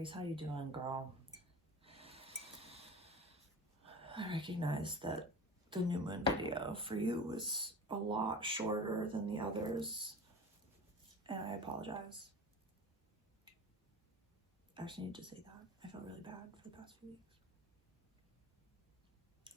Aries, how you doing, girl? I recognize that the new moon video for you was a lot shorter than the others, and I apologize. I just need to say that. I felt really bad for the past few weeks.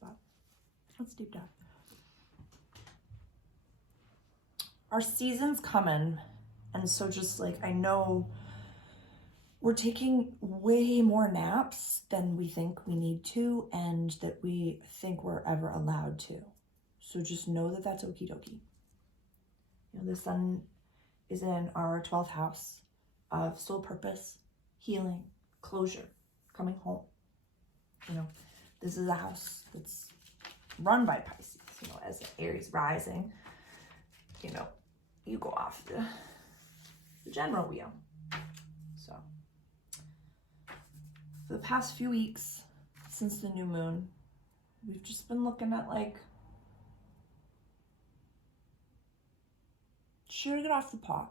But let's deep dive. Our season's coming, and so just like, I know we're taking way more naps than we think we need to and that we think we're ever allowed to. So just know that that's okie dokie. You know, the sun is in our 12th house of soul purpose, healing, closure, coming home. You know, this is a house that's run by Pisces. You know, as Aries rising, you know, you go off the general wheel. So for the past few weeks since the new moon, we've just been looking at like, should I get off the pot?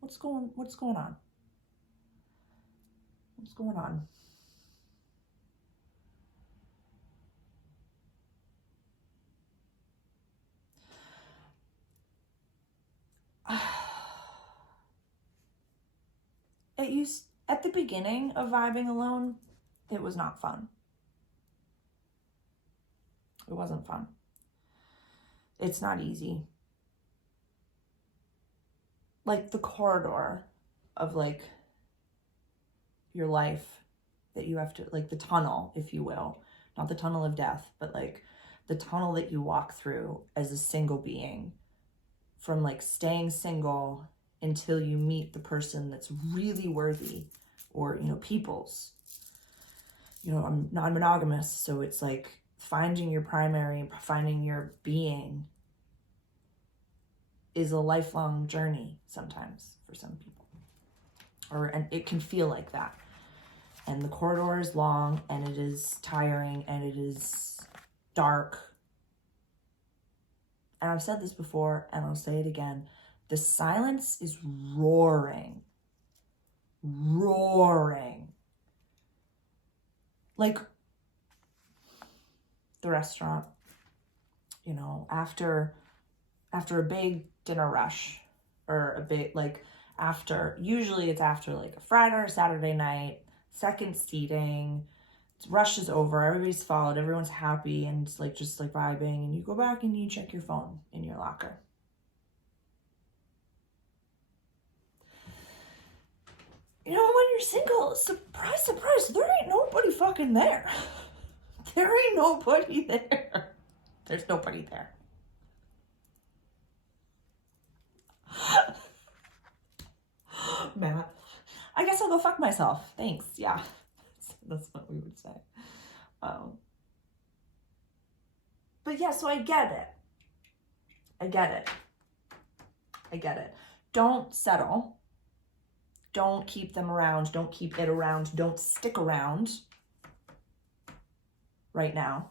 What's going on? What's going on? At the beginning of vibing alone, it was not fun. It wasn't fun. It's not easy. Like the corridor of like your life that you have to, like the tunnel, if you will, not the tunnel of death, but like the tunnel that you walk through as a single being, from like staying single until you meet the person that's really worthy, or, you know, people's. You know, I'm non-monogamous, so it's like finding your primary, finding your being is a lifelong journey sometimes for some people. And it can feel like that. And the corridor is long, and it is tiring, and it is dark. And I've said this before, and I'll say it again. The silence is roaring. Roaring. Like the restaurant, you know, after a big dinner rush, or a big, like usually it's after like a Friday or Saturday night, second seating, rush is over, everybody's followed, everyone's happy and like just like vibing, and you go back and you check your phone in your locker. You know, when you're single, surprise, surprise, there ain't nobody fucking there. There ain't nobody there. There's nobody there. Matt, I guess I'll go fuck myself. Thanks. Yeah, that's what we would say. But yeah, so I get it. Don't settle. Don't keep them around. Don't keep it around. Don't stick around right now.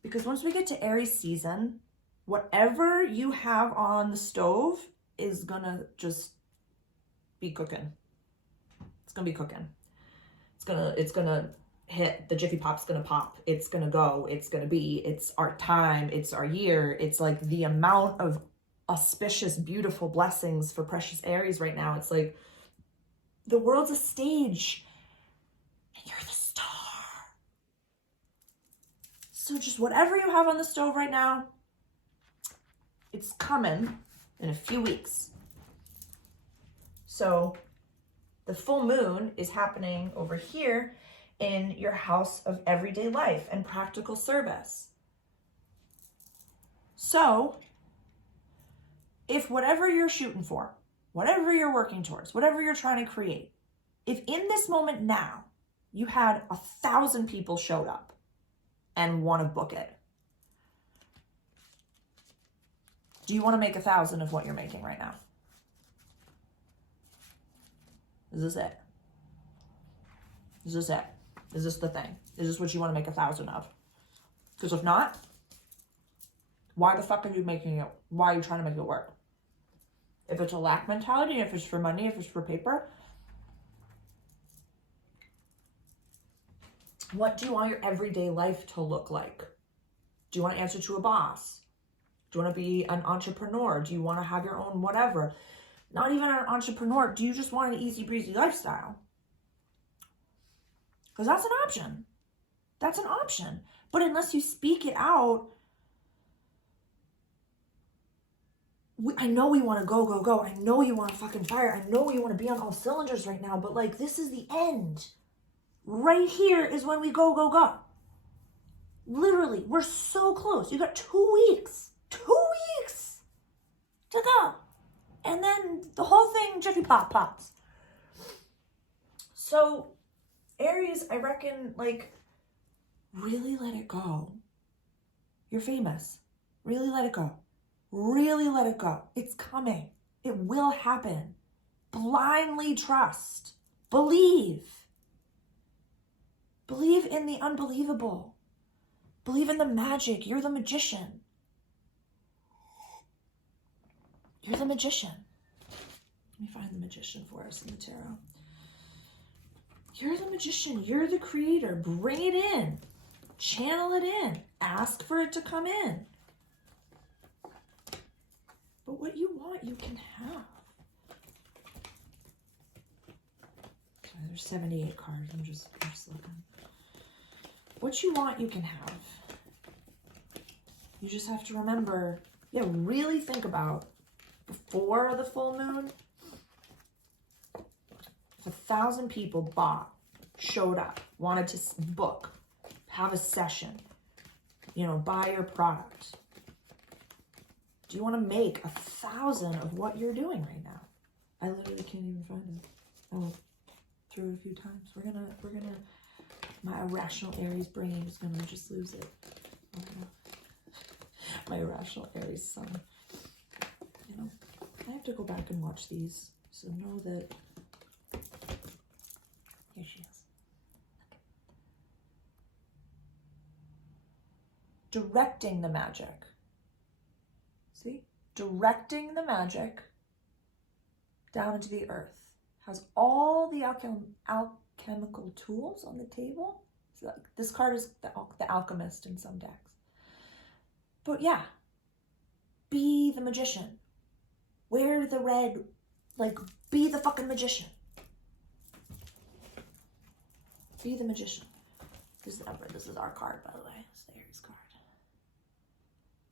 Because once we get to Aries season, whatever you have on the stove is gonna just be cooking. It's gonna be cooking. It's gonna hit. The Jiffy Pop's gonna pop. It's gonna go. It's gonna be. It's our time. It's our year. It's like the amount of auspicious, beautiful blessings for precious Aries right now. It's like the world's a stage and you're the star. So just whatever you have on the stove right now, it's coming in a few weeks. So the full moon is happening over here in your house of everyday life and practical service. So if whatever you're shooting for, whatever you're working towards, whatever you're trying to create, if in this moment now you had 1,000 people showed up and want to book it, do you want to make 1,000 of what you're making right now? Is this it? Is this it? Is this the thing? Is this what you want to make 1,000 of? Because if not, why the fuck are you making it? Why are you trying to make it work? If it's a lack mentality, if it's for money, if it's for paper, What do you want your everyday life to look like? Do you want to answer to a boss? Do you want to be an entrepreneur? Do you want to have your own whatever? Not even an entrepreneur. Do you just want an easy breezy lifestyle? Because that's an option. That's an option. But unless you speak it out, I know we want to go, go, go. I know you want to fucking fire. I know you want to be on all cylinders right now. But like, this is the end. Right here is when we go, go, go. Literally, we're so close. You got 2 weeks. 2 weeks to go. And then the whole thing jiffy pops. So, Aries, I reckon, like, really let it go. You're famous. Really let it go. Really let it go. It's coming. It will happen. Blindly trust. Believe. Believe in the unbelievable. Believe in the magic. You're the magician. You're the magician. Let me find the magician for us in the tarot. You're the magician. You're the creator. Bring it in. Channel it in. Ask for it to come in. But what you want, you can have. Sorry, there's 78 cards. I'm just looking. What you want, you can have. You just have to remember, really think about before the full moon, if 1,000 people showed up, wanted to book, have a session, buy your product. Do you want to make 1,000 of what you're doing right now? I literally can't even find it. I went through it a few times. We're gonna, my irrational Aries brain is gonna just lose it. Oh, no. My irrational Aries sun. I have to go back and watch these. So know that, here she is. Directing the magic. See? Directing the magic down into the earth. Has all the alchemical tools on the table. So this card is the alchemist in some decks. But yeah, be the magician. Wear the red, be the fucking magician. Be the magician. This is our card, by the way. It's the Aries card.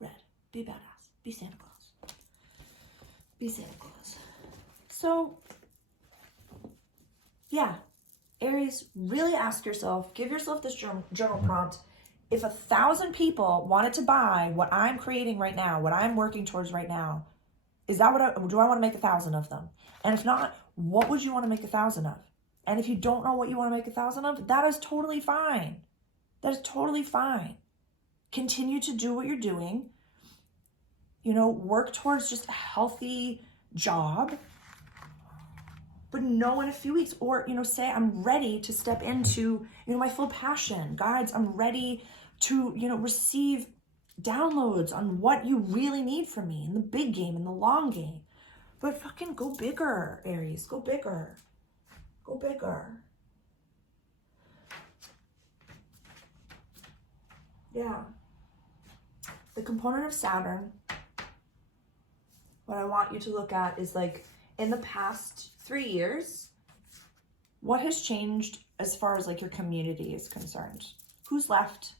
Red. Be badass. Be Santa Claus. Be Santa Claus. So, yeah. Aries, really ask yourself, give yourself this journal prompt. If 1,000 people wanted to buy what I'm creating right now, what I'm working towards right now, do I want to make 1,000 of them? And if not, what would you want to make 1,000 of? And if you don't know what you want to make 1,000 of, that is totally fine. That is totally fine. Continue to do what you're doing. Work towards just a healthy job. But know in a few weeks, or, say I'm ready to step into, my full passion. Guides, I'm ready to, receive downloads on what you really need from me in the big game, in the long game. But fucking go bigger, Aries. Go bigger. Go bigger. Yeah. The component of Saturn, what I want you to look at is in the past 3 years, what has changed as far as your community is concerned? Who's left?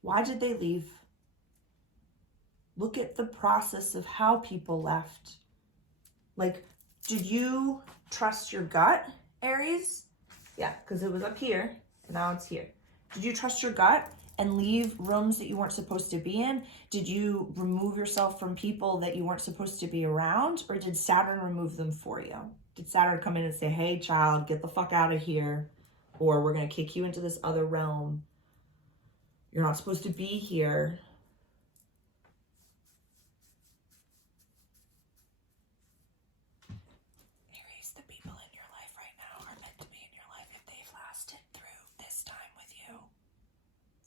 Why did they leave? Look at the process of how people left. Did you trust your gut, Aries? Yeah, because it was up here and now it's here. Did you trust your gut and leave rooms that you weren't supposed to be in? Did you remove yourself from people that you weren't supposed to be around? Or did Saturn remove them for you? Did Saturn come in and say, hey, child, get the fuck out of here, or we're going to kick you into this other realm? You're not supposed to be here. Aries, the people in your life right now are meant to be in your life if they've lasted through this time with you.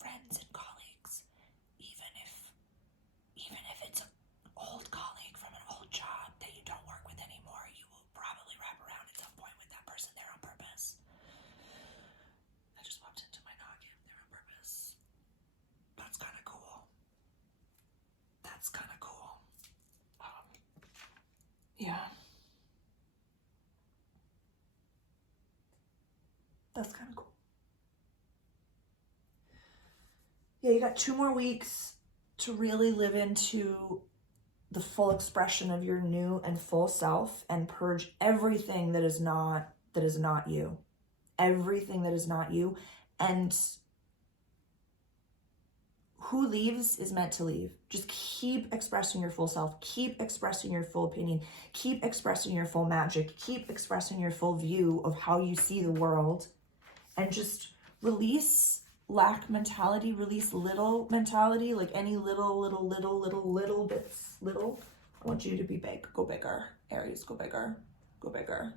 Friends and colleagues, even if it's an old colleague from an old job that you don't work with anymore, you will probably wrap around at some point with that person there on purpose. I That's kind of cool. Yeah, you got 2 more weeks to really live into the full expression of your new and full self and purge everything that is not you. Everything that is not you. And who leaves is meant to leave. Just keep expressing your full self. Keep expressing your full opinion. Keep expressing your full magic. Keep expressing your full view of how you see the world. And just release lack mentality, release little mentality, like any little bits, little. I want you to be big. Go bigger. Aries, go bigger. Go bigger.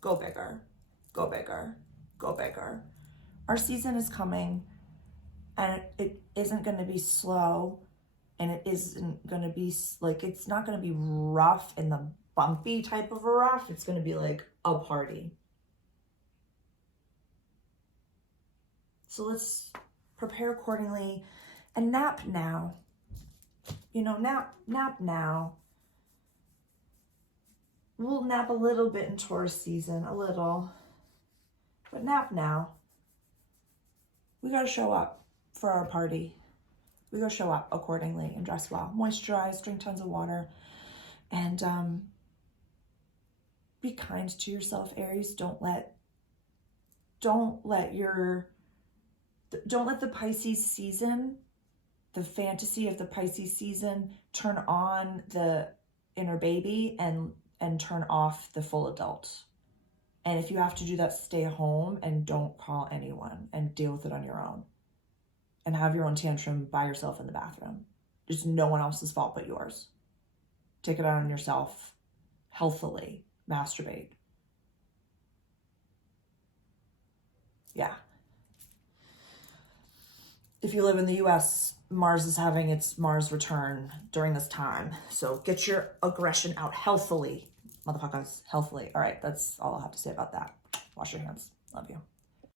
Go bigger. Go bigger. Go bigger. Our season is coming, and it isn't going to be slow, and it isn't going to be like, it's not going to be rough in the bumpy type of a rough. It's going to be like a party. So let's prepare accordingly and nap now. You know, nap now. We'll nap a little bit in Taurus season, a little, but nap now. We got to show up for our party. We got to show up accordingly and dress well. Moisturize, drink tons of water, and be kind to yourself, Aries. Don't let the Pisces season, the fantasy of the Pisces season, turn on the inner baby and turn off the full adult. And if you have to do that, stay home and don't call anyone and deal with it on your own. And have your own tantrum by yourself in the bathroom. It's no one else's fault but yours. Take it out on yourself healthily. Masturbate. Yeah. If you live in the US, Mars is having its Mars return during this time. So get your aggression out healthily. Motherfuckers, healthily. All right, that's all I'll have to say about that. Wash your hands. Love you.